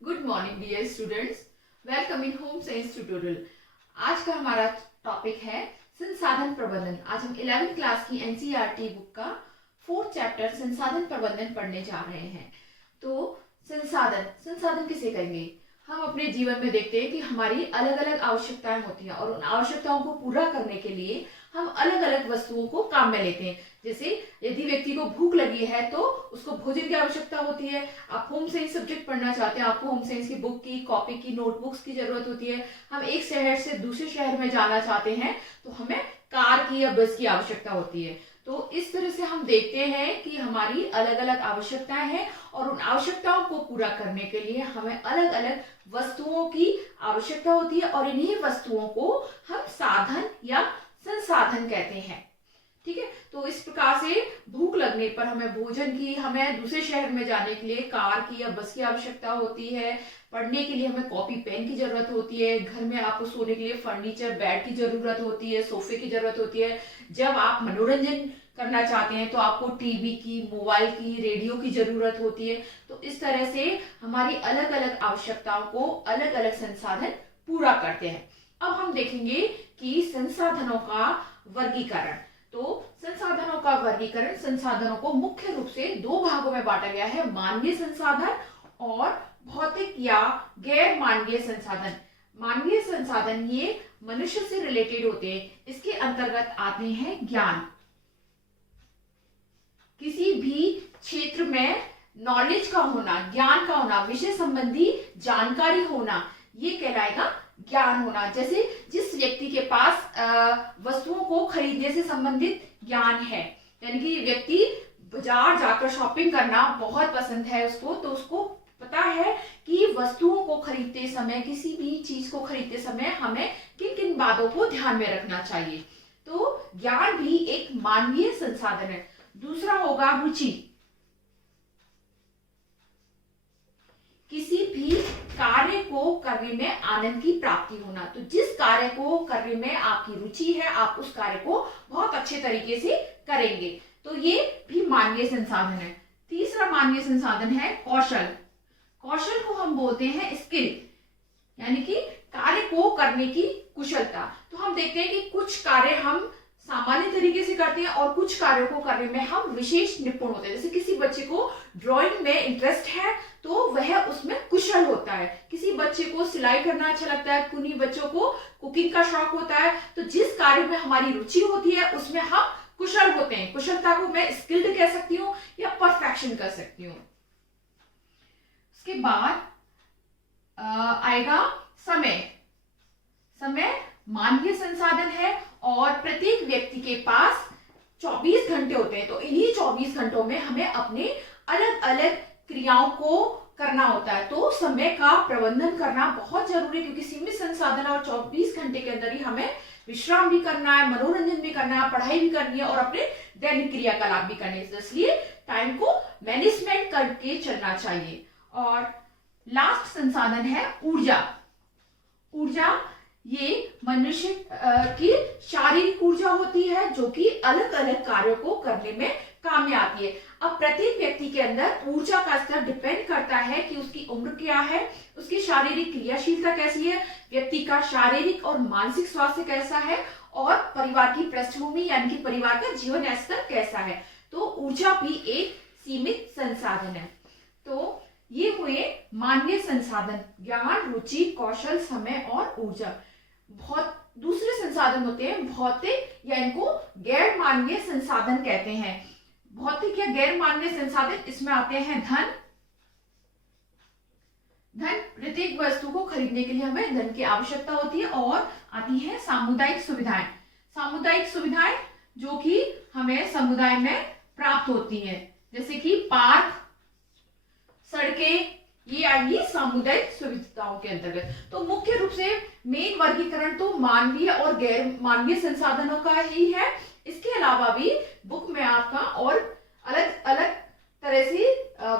Good morning dear students, welcome in home science tutorial. आज का हमारा टॉपिक है संसाधन प्रबंधन। आज हम 11th क्लास की एनसीईआरटी बुक का 4th चैप्टर संसाधन प्रबंधन पढ़ने जा रहे हैं। तो संसाधन संसाधन किसे कहेंगे? हम अपने जीवन में देखते हैं कि हमारी अलग अलग आवश्यकताएं होती हैं और उन आवश्यकताओं को पूरा करने के लिए हम अलग अलग वस्तुओं को काम में लेते हैं। जैसे यदि व्यक्ति को भूख लगी है तो उसको भोजन की आवश्यकता होती है। आप होम साइंस सब्जेक्ट पढ़ना चाहते हैं, आपको होम साइंस की बुक की, कॉपी की, नोटबुक्स की जरूरत होती है। हम एक शहर से दूसरे शहर में जाना चाहते हैं तो हमें कार की या बस की आवश्यकता होती है। तो इस तरह से हम देखते हैं कि हमारी अलग अलग आवश्यकताएं हैं और उन आवश्यकताओं को पूरा करने के लिए हमें अलग अलग वस्तुओं की आवश्यकता होती है और इन्हीं वस्तुओं को हम साधन या संसाधन कहते हैं। ठीक है, तो इस प्रकार से भूख लगने पर हमें भोजन की, हमें दूसरे शहर में जाने के लिए कार की या बस की आवश्यकता होती है। पढ़ने के लिए हमें कॉपी पेन की जरूरत होती है। घर में आपको सोने के लिए फर्नीचर बेड की जरूरत होती है, सोफे की जरूरत होती है। जब आप मनोरंजन करना चाहते हैं तो आपको टीवी की, मोबाइल की, रेडियो की जरूरत होती है। तो इस तरह से हमारी अलग अलग आवश्यकताओं को अलग अलग संसाधन पूरा करते हैं। अब हम देखेंगे कि संसाधनों का वर्गीकरण। तो संसाधनों का वर्गीकरण, संसाधनों को मुख्य रूप से दो भागों में बांटा गया है, मानवीय संसाधन और भौतिक या गैर मानवीय संसाधन। मानवीय संसाधन ये मनुष्य से रिलेटेड होते हैं। इसके अंतर्गत आते हैं ज्ञान, किसी भी क्षेत्र में नॉलेज का होना, ज्ञान का होना, विषय संबंधी जानकारी होना, ये कहलाएगा ज्ञान होना। जैसे जिस व्यक्ति के पास वस्तुओं को खरीदने से संबंधित ज्ञान है, यानी कि व्यक्ति बाजार जाकर शॉपिंग करना बहुत पसंद है उसको, तो उसको पता है कि वस्तुओं को खरीदते समय, किसी भी चीज को खरीदते समय हमें किन किन बातों को ध्यान में रखना चाहिए। तो ज्ञान भी एक मानवीय संसाधन है। दूसरा होगा रुचि, किसी भी कार्य को करने में आनंद की प्राप्ति होना। तो जिस कार्य को करने में आपकी रुचि है, आप उस कार्य को बहुत अच्छे तरीके से करेंगे। तो ये भी मानवीय संसाधन है। तीसरा मानवीय संसाधन है कौशल। कौशल को हम बोलते हैं स्किल, यानी कि कार्य को करने की कुशलता। तो हम देखते हैं कि कुछ कार्य हम सामान्य तरीके से करते हैं और कुछ कार्यों को करने में हम विशेष निपुण होते हैं। जैसे किसी बच्चे को ड्राइंग में इंटरेस्ट है तो वह उसमें कुशल होता है। किसी बच्चे को सिलाई करना अच्छा लगता है, कुछ बच्चों को कुकिंग का शौक होता है। तो जिस कार्य में हमारी रुचि होती है उसमें हम कुशल होते हैं। कुशलता को मैं स्किल्ड कह सकती हूँ या परफेक्शन कह सकती हूँ। उसके बाद आएगा समय। समय मानवीय संसाधन है और प्रत्येक व्यक्ति के पास 24 घंटे होते हैं। तो इन्हीं 24 घंटों में हमें अपने अलग अलग क्रियाओं को करना होता है। तो समय का प्रबंधन करना बहुत जरूरी है, क्योंकि सीमित संसाधन और 24 घंटे के अंदर ही हमें विश्राम भी करना है, मनोरंजन भी करना है, पढ़ाई भी करनी है और अपने दैनिक क्रियाकलाप भी करने हैं। इसलिए टाइम को मैनेजमेंट करके चलना चाहिए। और लास्ट संसाधन है ऊर्जा। ऊर्जा ये मनुष्य की शारीरिक ऊर्जा होती है जो कि अलग अलग कार्यों को करने में काम में आती है। अब प्रत्येक व्यक्ति के अंदर ऊर्जा का स्तर डिपेंड करता है कि उसकी उम्र क्या है, उसकी शारीरिक क्रियाशीलता कैसी है, व्यक्ति का शारीरिक और मानसिक स्वास्थ्य कैसा है और परिवार की पृष्ठभूमि यानी कि परिवार का जीवन स्तर कैसा है। तो ऊर्जा भी एक सीमित संसाधन है। तो ये हुए मानवीय संसाधन, ज्ञान, रुचि, कौशल, समय और ऊर्जा। बहुत दूसरे संसाधन होते हैं भौतिक या इनको गैर मानवीय संसाधन कहते हैं। भौतिक या गैर मानवीय संसाधन, इसमें आते हैं धन। धन, प्रत्येक वस्तु को खरीदने के लिए हमें धन की आवश्यकता होती है। और आती है सामुदायिक सुविधाएं। सामुदायिक सुविधाएं जो कि हमें समुदाय में प्राप्त होती है, जैसे कि पार्क, सड़कें, ये आएंगी सामुदायिक सुविधाओं के अंतर्गत। तो मुख्य रूप से मेन वर्गीकरण तो मानवीय और गैर मानवीय संसाधनों का ही है। इसके अलावा भी बुक में आपका और अलग अलग तरह से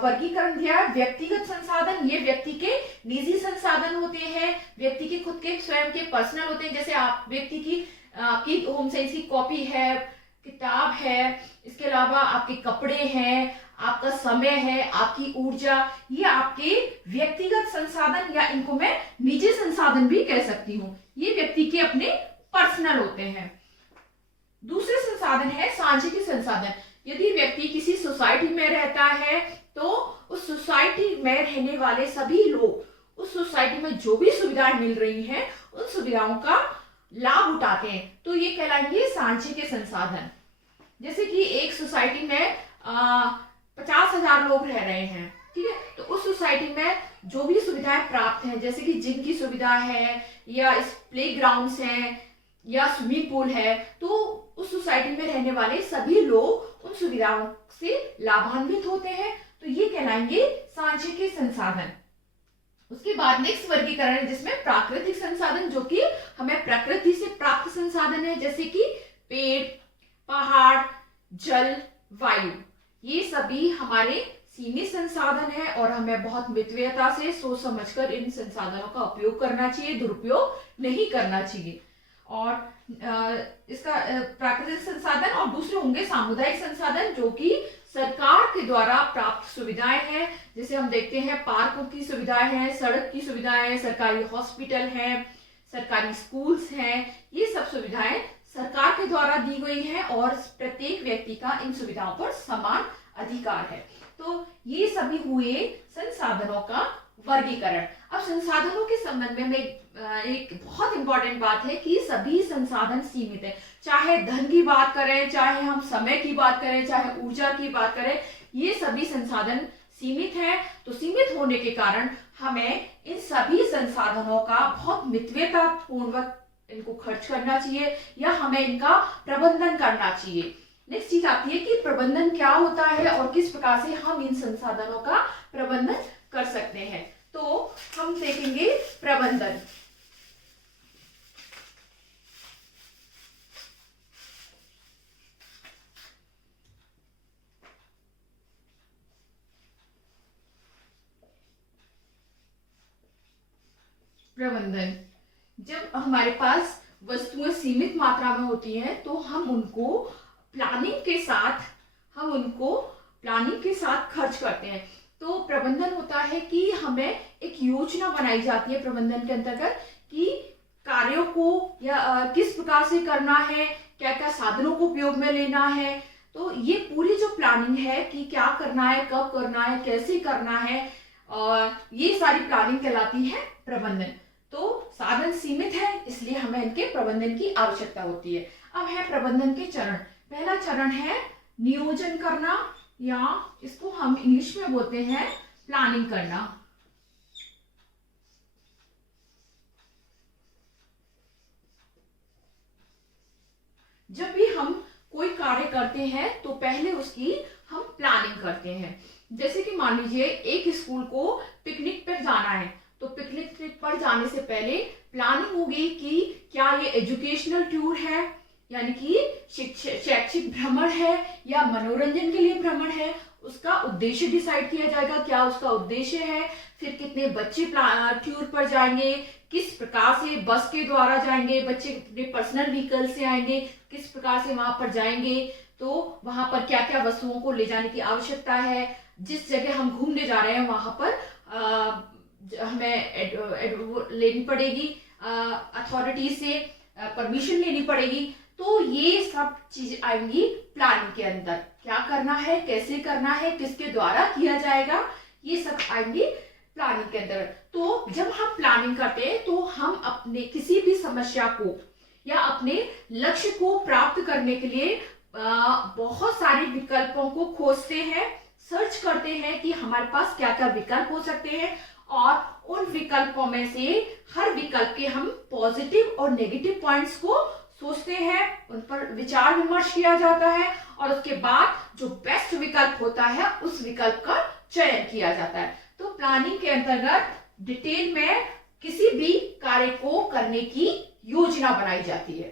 वर्गीकरण दिया। व्यक्तिगत संसाधन, ये व्यक्ति के निजी संसाधन होते हैं, व्यक्ति के खुद के स्वयं के पर्सनल होते हैं। जैसे आप व्यक्ति की आपकी होम साइंस की कॉपी है, किताब है, इसके अलावा आपके कपड़े हैं, आपका समय है, आपकी ऊर्जा, ये आपके व्यक्तिगत संसाधन या इनको मैं निजी संसाधन भी कह सकती हूँ। ये व्यक्ति के अपने पर्सनल होते हैं। दूसरे संसाधन है सांख्यिकी संसाधन। यदि व्यक्ति किसी सोसाइटी में रहता है तो उस सोसाइटी में रहने वाले सभी लोग उस सोसाइटी में जो भी सुविधाएं मिल रही हैं उन सुविधाओं का लाभ उठाते हैं, तो ये कहलाएंगे सांख्यिकी संसाधन। जैसे कि एक सोसाइटी में 50,000 लोग रह रहे हैं, ठीक है, तो उस सोसाइटी में जो भी सुविधाएं प्राप्त हैं, जैसे कि जिम की सुविधा है या इस प्ले ग्राउंड्स हैं या स्विमिंग पूल है, तो उस सोसाइटी में रहने वाले सभी लोग उन सुविधाओं से लाभान्वित होते हैं, तो ये कहलाएंगे सांख्यिकी संसाधन। उसके बाद नेक्स्ट वर्गीकरण है जिसमें प्राकृतिक संसाधन, जो कि हमें प्रकृति से प्राप्त संसाधन है, जैसे कि पेड़, पहाड़, जल, वायु, ये सभी हमारे सीमित संसाधन है और हमें बहुत मितव्ययता से सोच समझकर इन संसाधनों का उपयोग करना चाहिए, दुरुपयोग नहीं करना चाहिए। और इसका प्राकृतिक संसाधन और दूसरे होंगे सामुदायिक संसाधन, जो कि सरकार के द्वारा प्राप्त सुविधाएं हैं। जैसे हम देखते हैं पार्कों की सुविधाएं हैं, सड़क की सुविधाएं हैं, सरकारी हॉस्पिटल हैं, सरकारी स्कूल्स हैं, ये सब सुविधाएं सरकार के द्वारा दी गई हैं और प्रत्येक व्यक्ति का इन सुविधाओं पर समान अधिकार है। तो ये सभी हुए संसाधनों का वर्गीकरण। अब संसाधनों के संबंध में एक बहुत इंपॉर्टेंट बात है कि सभी संसाधन सीमित है। चाहे धन की बात करें, चाहे हम समय की बात करें, चाहे ऊर्जा की बात करें, ये सभी संसाधन सीमित हैं। तो सीमित होने के कारण हमें इन सभी संसाधनों का बहुत मितव्ययता पूर्वक इनको खर्च करना चाहिए या हमें इनका प्रबंधन करना चाहिए। नेक्स्ट चीज आती है कि प्रबंधन क्या होता है और किस प्रकार से हम इन संसाधनों का प्रबंधन कर सकते हैं। तो हम देखेंगे प्रबंधन। प्रबंधन, जब हमारे पास वस्तुएं सीमित मात्रा में होती हैं तो हम उनको प्लानिंग के साथ खर्च करते हैं। तो प्रबंधन होता है कि हमें एक योजना बनाई जाती है प्रबंधन के अंतर्गत कि कार्यों को या किस प्रकार से करना है, क्या क्या साधनों को उपयोग में लेना है। तो ये पूरी जो प्लानिंग है कि क्या करना है, कब करना है, कैसे करना है, ये सारी प्लानिंग कहलाती है प्रबंधन। तो साधन सीमित है इसलिए हमें इनके प्रबंधन की आवश्यकता होती है। अब है प्रबंधन के चरण। पहला चरण है नियोजन करना, या इसको हम इंग्लिश में बोलते हैं प्लानिंग करना। जब भी हम कोई कार्य करते हैं तो पहले उसकी हम प्लानिंग करते हैं। जैसे कि मान लीजिए एक स्कूल को पिकनिक पर जाना है, तो पिकनिक ट्रिप पर जाने से पहले प्लानिंग होगी कि क्या ये एजुकेशनल टूर है, यानी कि शैक्षिक भ्रमण है या मनोरंजन के लिए भ्रमण है। उसका उद्देश्य डिसाइड किया जाएगा, क्या उसका उद्देश्य है, फिर कितने बच्चे टूर पर जाएंगे, किस प्रकार से बस के द्वारा जाएंगे, बच्चे कितने पर्सनल व्हीकल से आएंगे, किस प्रकार से वहां पर जाएंगे, तो वहां पर क्या क्या वस्तुओं को ले जाने की आवश्यकता है, जिस जगह हम घूमने जा रहे हैं वहां पर हमें लेनी पड़ेगी, अथॉरिटी से परमिशन लेनी पड़ेगी। तो ये सब चीज आएंगी प्लानिंग के अंदर। क्या करना है, कैसे करना है, किसके द्वारा किया जाएगा, ये सब आएंगी प्लानिंग के अंदर। तो जब हम प्लानिंग करते हैं तो हम अपने किसी भी समस्या को या अपने लक्ष्य को प्राप्त करने के लिए बहुत सारे विकल्पों को खोजते हैं, सर्च करते हैं कि हमारे पास क्या क्या विकल्प हो सकते हैं, और उन विकल्पों में से हर विकल्प के हम पॉजिटिव और नेगेटिव पॉइंट्स को सोचते हैं, उन पर विचार विमर्श किया जाता है और उसके बाद जो बेस्ट विकल्प होता है उस विकल्प का चयन किया जाता है। तो प्लानिंग के अंतर्गत डिटेल में किसी भी कार्य को करने की योजना बनाई जाती है।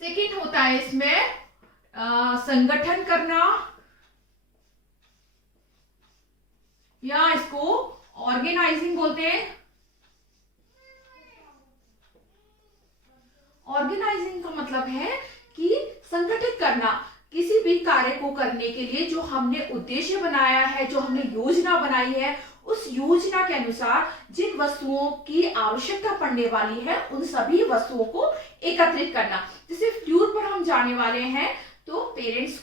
सेकंड होता है इसमें संगठन करना, या इसको ऑर्गेनाइजिंग बोलते हैं। ऑर्गेनाइजिंग का मतलब है कि संगठित करना, किसी भी कार्य को करने के लिए जो हमने उद्देश्य बनाया है, जो हमने योजना बनाई है, उस योजना के अनुसार जिन वस्तुओं की आवश्यकता पड़ने वाली है उन सभी वस्तुओं को एकत्रित करना। जैसे टूर पर हम जाने वाले हैं तो पेरेंट्स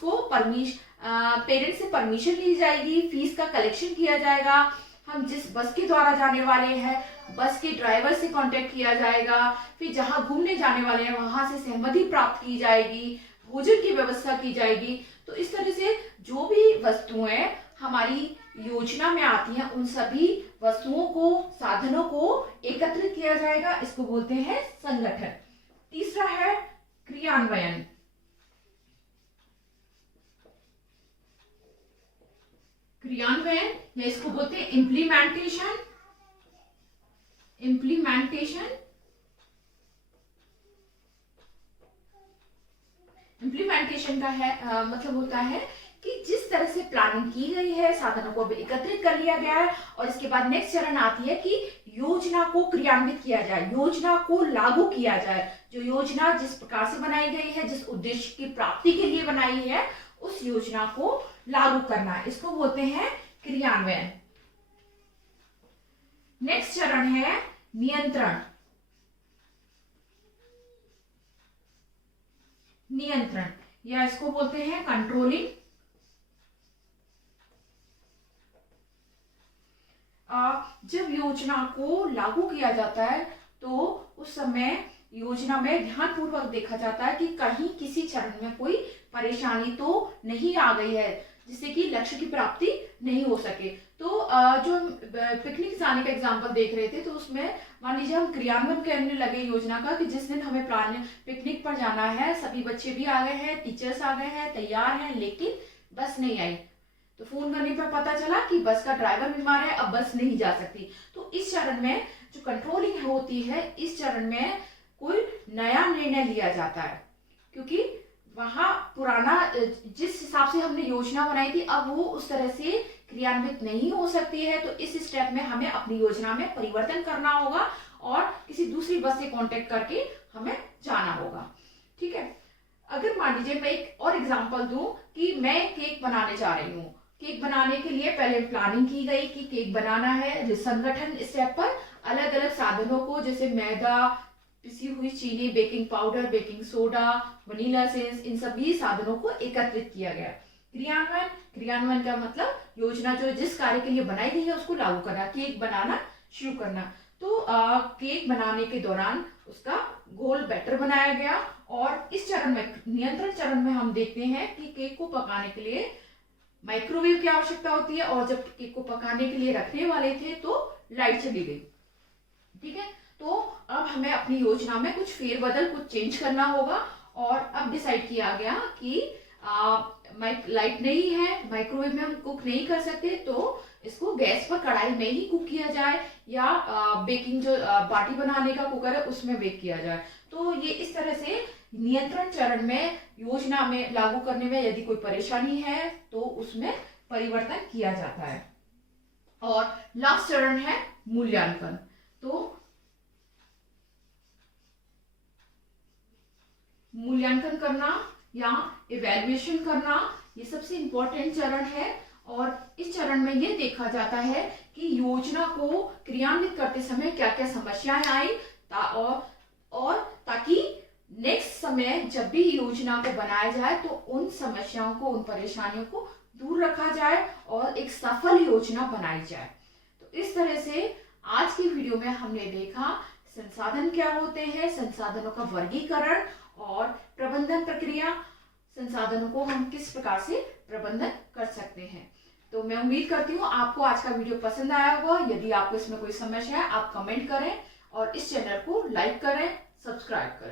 से परमिशन ली जाएगी, फीस का कलेक्शन किया जाएगा, हम जिस बस के द्वारा जाने वाले हैं बस के ड्राइवर से कांटेक्ट किया जाएगा, फिर जहां घूमने जाने वाले हैं वहां से सहमति प्राप्त की जाएगी, भोजन की व्यवस्था की जाएगी। तो इस तरह से जो भी वस्तुएं हमारी योजना में आती हैं उन सभी वस्तुओं को, साधनों को एकत्रित किया जाएगा। इसको बोलते हैं संगठन। तीसरा है क्रियान्वयन। क्रियान्वयन या इसको बोलते हैं इम्प्लीमेंटेशन। इम्प्लीमेंटेशन का है मतलब होता है कि जिस तरह से प्लानिंग की गई है, साधनों को एकत्रित कर लिया गया है और इसके बाद नेक्स्ट चरण आती है कि योजना को क्रियान्वित किया जाए, योजना को लागू किया जाए। जो योजना जिस प्रकार से बनाई गई है, जिस उद्देश्य की प्राप्ति के लिए बनाई है, उस योजना को लागू करना है, इसको बोलते हैं क्रियान्वयन। नेक्स्ट चरण है नियंत्रण। या इसको बोलते हैं कंट्रोलिंग। जब योजना को लागू किया जाता है तो उस समय योजना में ध्यानपूर्वक देखा जाता है कि कहीं किसी चरण में कोई परेशानी तो नहीं आ गई है जिससे कि लक्ष्य की प्राप्ति नहीं हो सके। तो जो हम पिकनिक जाने का एग्जांपल देख रहे थे तो उसमें मान लीजिए हम क्रियान्वयन करने लगे योजना का कि जिस दिन हमें पिकनिक पर जाना है, सभी बच्चे भी आ गए हैं, टीचर्स आ गए हैं, तैयार हैं, लेकिन बस नहीं आई। तो फोन करने पर पता चला कि बस का ड्राइवर बीमार है, अब बस नहीं जा सकती। तो इस चरण में जो कंट्रोलिंग होती है, इस चरण में कोई नया निर्णय लिया जाता है क्योंकि वहां पुराना जिस हिसाब से हमने योजना बनाई थी अब वो उस तरह से क्रियान्वित नहीं हो सकती है। तो इस स्टेप में हमें अपनी योजना में परिवर्तन करना होगा और किसी दूसरी बस से कांटेक्ट करके हमें जाना होगा। ठीक है, अगर मान लीजिए मैं एक और एग्जांपल दूं कि मैं केक बनाने जा रही हूँ। केक बनाने के लिए पहले प्लानिंग की गई कि केक बनाना है। संगठन स्टेप पर अलग अलग साधनों को जैसे मैदा, पिसी हुई चीनी, baking powder, baking soda, vanilla essence, इन सभी साधनों को एकत्रित किया गया। क्रियान्वयन का मतलब योजना जो जिस कार्य के लिए बनाई गई है उसको लागू करना, केक बनाना शुरू करना। तो केक बनाने के दौरान उसका घोल बैटर बनाया गया और इस चरण में, नियंत्रण चरण में हम देखते हैं कि केक को पकाने के लिए माइक्रोवेव की आवश्यकता होती है और जब केक को पकाने के लिए रखने वाले थे तो लाइट चली गई। ठीक है, तो अब हमें अपनी योजना में कुछ फेरबदल, कुछ चेंज करना होगा और अब डिसाइड किया गया कि लाइट नहीं है, माइक्रोवेव में हम कुक नहीं कर सकते, तो इसको गैस पर कढ़ाई में ही कुक किया जाए या बेकिंग जो बाटी बनाने का कुकर है उसमें बेक किया जाए। तो ये इस तरह से नियंत्रण चरण में योजना में लागू करने में यदि कोई परेशानी है तो उसमें परिवर्तन किया जाता है। और लास्ट चरण है मूल्यांकन। तो मूल्यांकन करना या इवैल्यूएशन करना ये सबसे इंपॉर्टेंट चरण है और इस चरण में ये देखा जाता है कि योजना को क्रियान्वित करते समय क्या क्या समस्याएं आई और ताकि नेक्स्ट समय जब भी योजना को बनाया जाए तो उन समस्याओं को, उन परेशानियों को दूर रखा जाए और एक सफल योजना बनाई जाए। तो इस तरह से आज की वीडियो में हमने देखा संसाधन क्या होते हैं, संसाधनों का वर्गीकरण और प्रबंधन प्रक्रिया, संसाधनों को हम किस प्रकार से प्रबंधन कर सकते हैं। तो मैं उम्मीद करती हूँ आपको आज का वीडियो पसंद आया होगा। यदि आपको इसमें कोई समस्या है आप कमेंट करें और इस चैनल को लाइक करें, सब्सक्राइब करें।